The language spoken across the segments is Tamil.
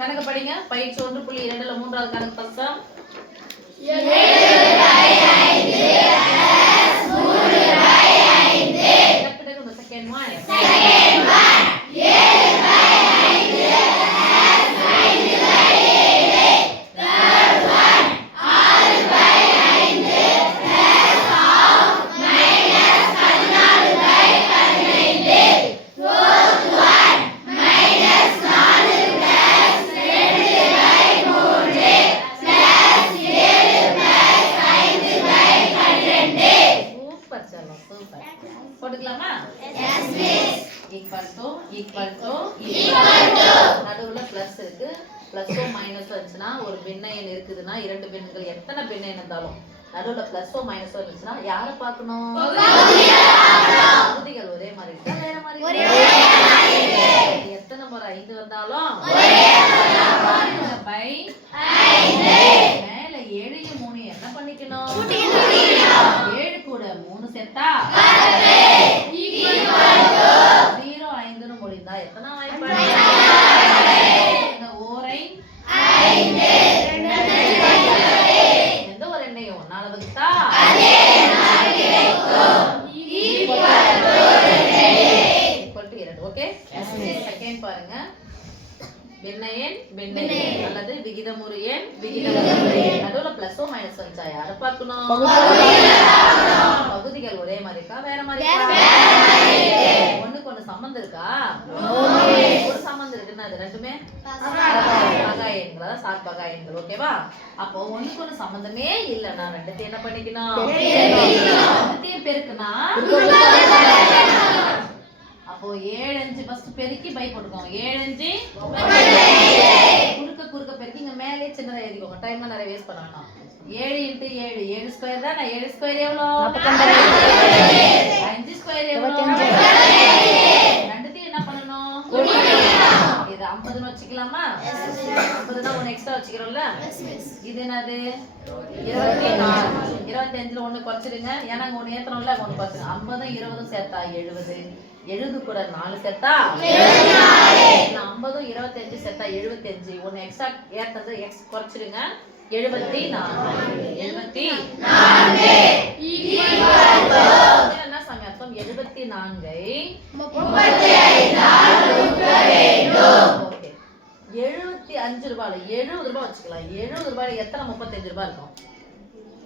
கணக்கு படிங்க. பயிற்சி 1.2ல 3வது கணக்கு பக்கம். 7/5 செகண்ட் ஒன். போட்டுக்கலாமா? ஈக்குவல் டு நடுவுல பிளஸ் இருக்கு. பிளஸோ மைனஸோ இருந்துச்சுன்னா ஒரு பின்ன எண் இருக்குதுன்னா இரண்டு பின்னங்கள் எத்தனை பின்ன எண் இருந்தாலும் நடுவுல பிளஸோ மைனஸோ இருந்துச்சுன்னா யாரை பார்க்கணும்? பகுதிகள் ஒரே மாதிரி இருக்கா வேற மாதிரி? எத்தனை முறை 5 வந்தாலும் பை மேல 7 3 என்ன பண்ணிக்கணும்? 7 கூட 3 சேர்த்தா 0 5ன்னு முடிந்தா எத்தனை வாய்ப்பு? இந்த ஓரை எந்த ஒரு எண்ணையும் 4 வகுத்தா ஈக்குவல் டு 2. ஓகே, செகண்ட் பாருங்க. பின்ன எண் அல்லது விகிதமுறு எண் நடுவுல பிளஸோ மைனஸ் வந்துச்சா யாரை பார்க்கணும்? பகுதிகள் ஒரே மாதிரி இருக்கா வேற மாதிரி இருக்கா? ஒண்ணுக்கு ஒண்ணு சம்பந்தம் இருக்கா? ஒரு சம்பந்தம் இருக்குன்னா அது ரெண்டுமே பகா எண்களா சாத் பகா எண்கள். ஓகேவா? அப்போ ஒண்ணுக்கு ஒண்ணு சம்பந்தமே இல்லைன்னா ரெண்டுத்தையும் என்ன பண்ணிக்கணும்? ரெண்டுத்தையும் பெருக்குனா அப்போ 7 5 ஃபர்ஸ்ட் பெருக்கி பை போட்டுக்கோங்க. 7 5 குறுக்க பெருக்கி இங்க மேலே சின்னதா எழுதிக்கோங்க. டைம் நிறைய வேஸ்ட் பண்ண வேண்டாம். 7 × 7 7 ஸ்கொயர் தானே. 7 ஸ்கொயர் எவ்வளோ? 5 ஸ்கொயர் எவ்வளோ? ரெண்டுத்தையும் என்ன பண்ணணும்? இது 50ன்னு வச்சுக்கலாமா? 50னா ஒன்று எக்ஸ்ட்ரா வச்சுக்கிறோம்ல. இது என்னது? 24. 25ல ஒன்று குறைச்சிடுங்க. ஏன்னா அங்கே ஒன்று ஏற்றணும்ல, ஒன்று குறைச்சிடுங்க. 50 20 சேர்த்தா 70. 70 கூட 4 சேர்த்தா 50 25 சேர்த்தா 75. ஒன்று எக்ஸ்ட்ரா ஏற்றது எக்ஸ் குறைச்சிடுங்க. 74 என்ன சாமி அர்த்தம்? 74 75 ரூபாய் 70 ரூபாய் வச்சுக்கலாம். 70 ரூபாய் எத்தனை 35 ரூபாய் இருக்கும்?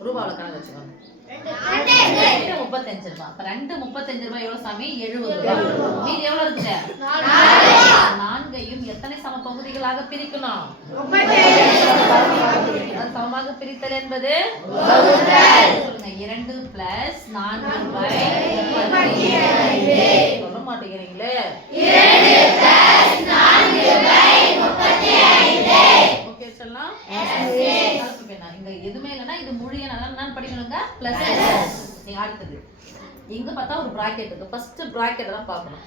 ரூபாவில் கணக்கு வச்சுக்கோங்க. 35 ரூபாய். அப்ப 2 35 ரூபாய் எவ்வளவு சாமி? 70 ரூபாய். மீதி எவ்வளவு இருக்கு? 4ஐயும் எத்தனை சம பகுதிகளாக பிரிக்கணும்? சமமாக பிரித்தல் என்பது சொல்லுங்க. 2 + 4/35. சொல்ல மாட்டேங்கிறீங்களே. 2 + 4/35. ஓகே சொல்லலாம். இங்க எதுமே இல்லைன்னா இது முழு எண் நான் படிக்கணுங்க. பிளஸ் நீங்க அடுத்தது இங்க பார்த்தா ஒரு பிராக்கெட் இருக்கு. ஃபர்ஸ்ட் பிராக்கெட் தான் பார்க்கணும்.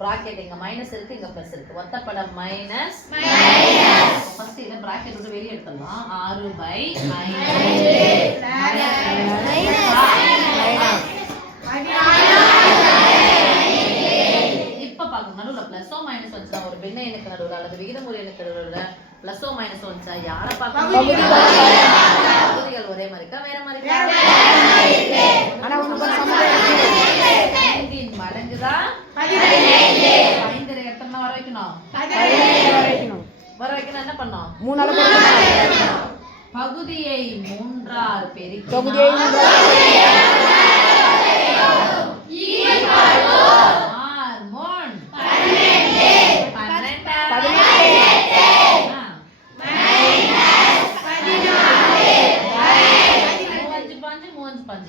பிராக்கெட் இங்க மைனஸ் இருக்கு, இங்க பிளஸ் இருக்கு. ஒத்தப்பட மைனஸ். ஃபர்ஸ்ட் இத பிராக்கெட் விட்டு வெளிய எடுத்துடலாம். 6/5 இப்ப பாருங்க நடுவுல பிளஸோ மைனஸ் வந்துச்சா ஒரு பின்ன எண்ணுக்கு நடுவுல அல்லது விகிதமுறு எண்ணுக்கு நடுவுல பிளஸோ மைனஸ் வந்துச்சா யாரை பார்க்கணும்? பகுதிகள் ஒரே மாதிரி இருக்கா வேற மாதிரி இருக்கா? ஆனா ஒண்ணு மடங்குதான் 15 எத்தனை வர வைக்கணும்? வர வைக்கணும். என்ன பண்ணோம்? 3 பகுதியை 3ஆல் பெருக்கி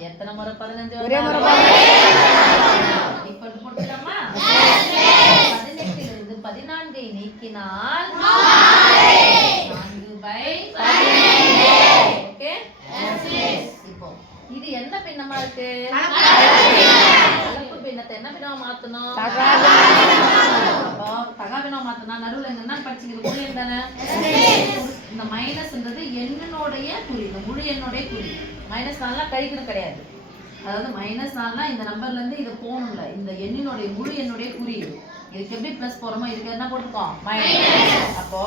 எத்தனை முறை? 15 ஒரே முறை போட்டுக்கலாமா? 18லிருந்து 14ஐ நீக்கினால் 4/12. ஓகே, இப்போ இது என்ன பின்னமா இருக்கு? கலப்பு பின்னத்தை என்ன பின்னமா மாத்தணும்? தகா பின்னமா மாத்தனா நடுவுல என்ன படிச்சீங்க? முழு எண் தானே. இந்த மைனஸ்ன்றது எண்ணுடைய குறி, இந்த முழு எண்ணுடைய குறி. -4 கழிக்கணும் கிடையாது. அதாவது -4 இந்த நம்பர்ல இருந்து இது போகணும்ல. இந்த எண்ணினுடைய முழு எண்ணுடைய குறி. இதுக்கு எப்படி பிளஸ் போறோமோ இதுக்கு என்ன போட்டுக்கோம்? மைனஸ். அப்போ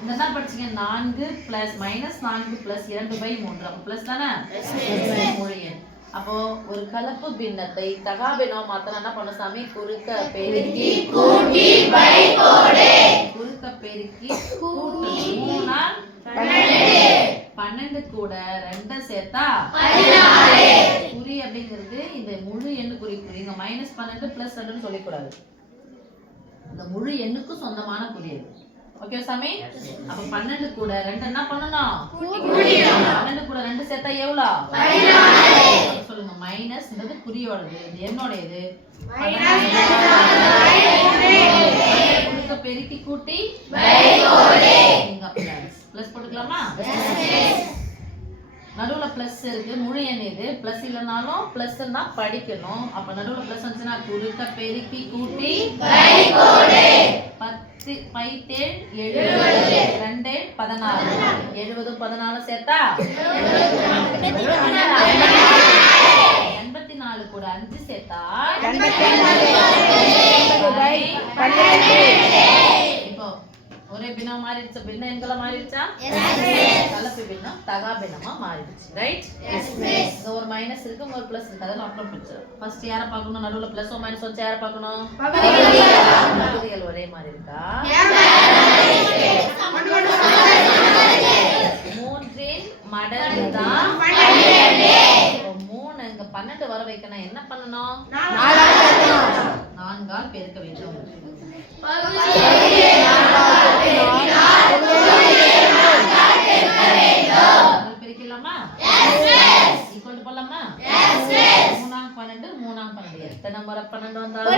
இந்த என்ன படிச்சீங்க 4 பிளஸ் மைனஸ் 4 பிளஸ் 2/3 அப்ப பிளஸ் தானே முழு எண். அப்போ ஒரு கலப்பு பின்னத்தை தகா பின்னமா மாத்தனா என்ன பண்ண சாமி குறுக்க பெருக்கி கூட்டி பை போடு குறுக்க பெருக்கி கூட்டி 12 கூட 2 சேர்த்தா 16 குறி அப்படிங்கிறது இந்த முழு எண்ணு குறி இங்க -12 + 2 ன்னு சொல்ல கூடாது. இந்த முழு எண்ணுக்கு சொந்தமான குறி அது. ஓகே சாமி அப்ப 12 கூட 2 என்ன பண்ணனும் கூட்டிடணும் 12 கூட 2 சேர்த்தா எவ்வளவு 16 சொல்லுங்க மைனஸ்ன்றது குறியோடது இது என்னோடது குறுக்க பெருக்கி கூட்டி பை போடு இங்க பிளஸ் போட்டுக்கலாமா நடுவுல பிளஸ் இருக்கு முழு எண் இது பிளஸ் இல்லனாலும் பிளஸ் தான் படிக்கணும் அப்ப நடுவுல பிளஸ் வந்துச்சுனா குறுக்க பெருக்கி கூட்டி பை போடு 10 5 7 2 16 70 14 சேர்த்தா 84 கூட 5 சேர்த்தா 12 இப்போ ஒரே பின்னம் மாறிடுச்சு பின்ன எண்கள மாறிடுச்சா கலப்பு பின்னம் தகா பின்னமா மாறிடுச்சு ரைட் எஸ் மிஸ் ஒரு மைனஸ் இருக்கு ஒரு பிளஸ் இருக்கு அதெல்லாம் அப்புறம் பிடிச்சு ஃபர்ஸ்ட் யார பார்க்கணும் நடுவுல பிளஸ் ஓ மைனஸ் வச்சு யார பார்க்கணும் பகுதிகள் ஒரே மாதிரி இருக்கா மூன்றின் மடங்கு தான் 12 இப்போ 3 இங்க 12 வர வைக்கணும் என்ன பண்ணனும் 4 ஆல் பெருக்க வேண்டும் பிரிக்கலாமா ஈக்குவல் பண்ணலாமா 3 12 எத்தனை முறை 12 வந்தாலும்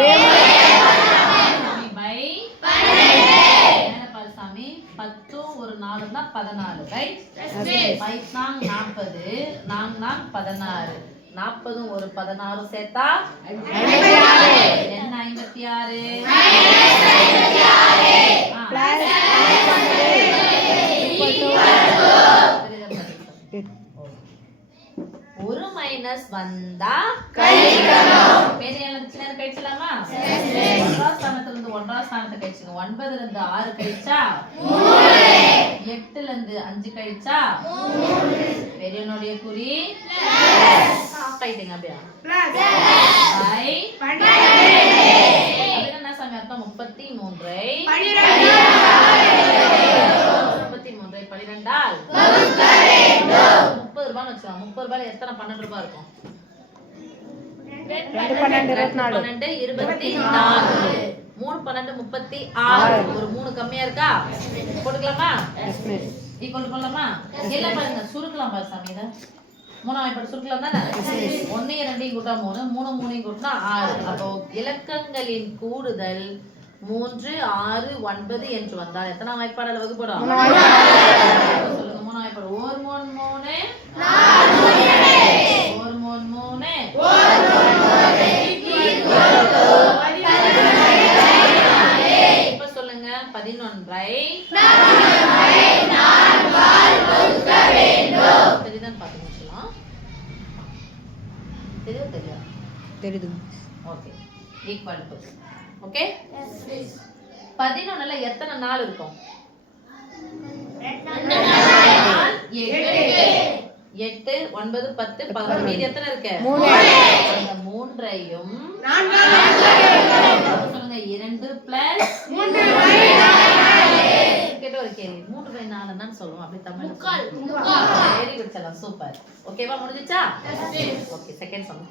பை 12 என்ன பாரு சாமி 10 ஒரு 4 தான் 16 ரைட் 5 நாங் 40 4 நாங் 16 40 ஒரு 16 சேர்த்தா என்ன 56 ஒரு மைனஸ் வந்தா கழிக்கணும் பெரிய எழுத்து நேரம் கழிச்சலாமா ஒன்றாம் ஸ்தானத்துல இருந்து ஒன்றாம் ஸ்தானத்தை கழிச்சுங்க 9ல இருந்து 6 கழிச்சா 3 8ல இருந்து 5 கழிச்சா 3 பெரியனுடைய குறி பிளஸ் ஆஃப் ஆயிட்டீங்க அப்படியே பிளஸ் பை 12 என்ன சாமி அர்த்தம் 33 ஐ 12 ஆல் வகுக்க வேண்டும் 30 ரூபாய் வச்சுக்கலாம் 30 ரூபாயில எத்தனை 12 ரூபாய் இருக்கும் 2 12 24 3 12 36 ஒரு 3 கம்மியா இருக்கா போட்டுக்கலாமா ஈக்குவல் பண்ணலாமா எல்லாம் பாருங்க சுருக்கலாம் பாரு சாமி இத மூணாவது படி சுருக்கலாம் தானே 1 2 கூட்டா 3 3 3 கூட்டினா 6 அப்போ இலக்கங்களின் கூடுதல் 3 6 9 என்று வந்தால் எத்தனை வாய்ப்பாடால வகுப்படும் சொல்லுங்க மூணு வாய்ப்பாடு 1 3 3 4 1 3 3 இப்ப சொல்லுங்க 11 ஐ 4 ஆல் வகுக்க வேண்டும் சரிதான் பாத்து முடிச்சலாம் தெரியுது okay equal to okay yes please 11ல எத்தனை நாள் இருக்கும் 2 நாள் 8 9 10 11 மீதி எத்தனை இருக்கு 3 அந்த 3 ஐயும் 4 சொல்லுங்க 2 பிளஸ் 3 பை 4 கேட்ட ஒரு கேள்வி 3 பை 4 என்னன்னு சொல்லுவோம் அப்படி தமிழ்ல முக்கால் வெரி குட் சலாம் சூப்பர் ஓகேவா முடிஞ்சுச்சா yes please okay second some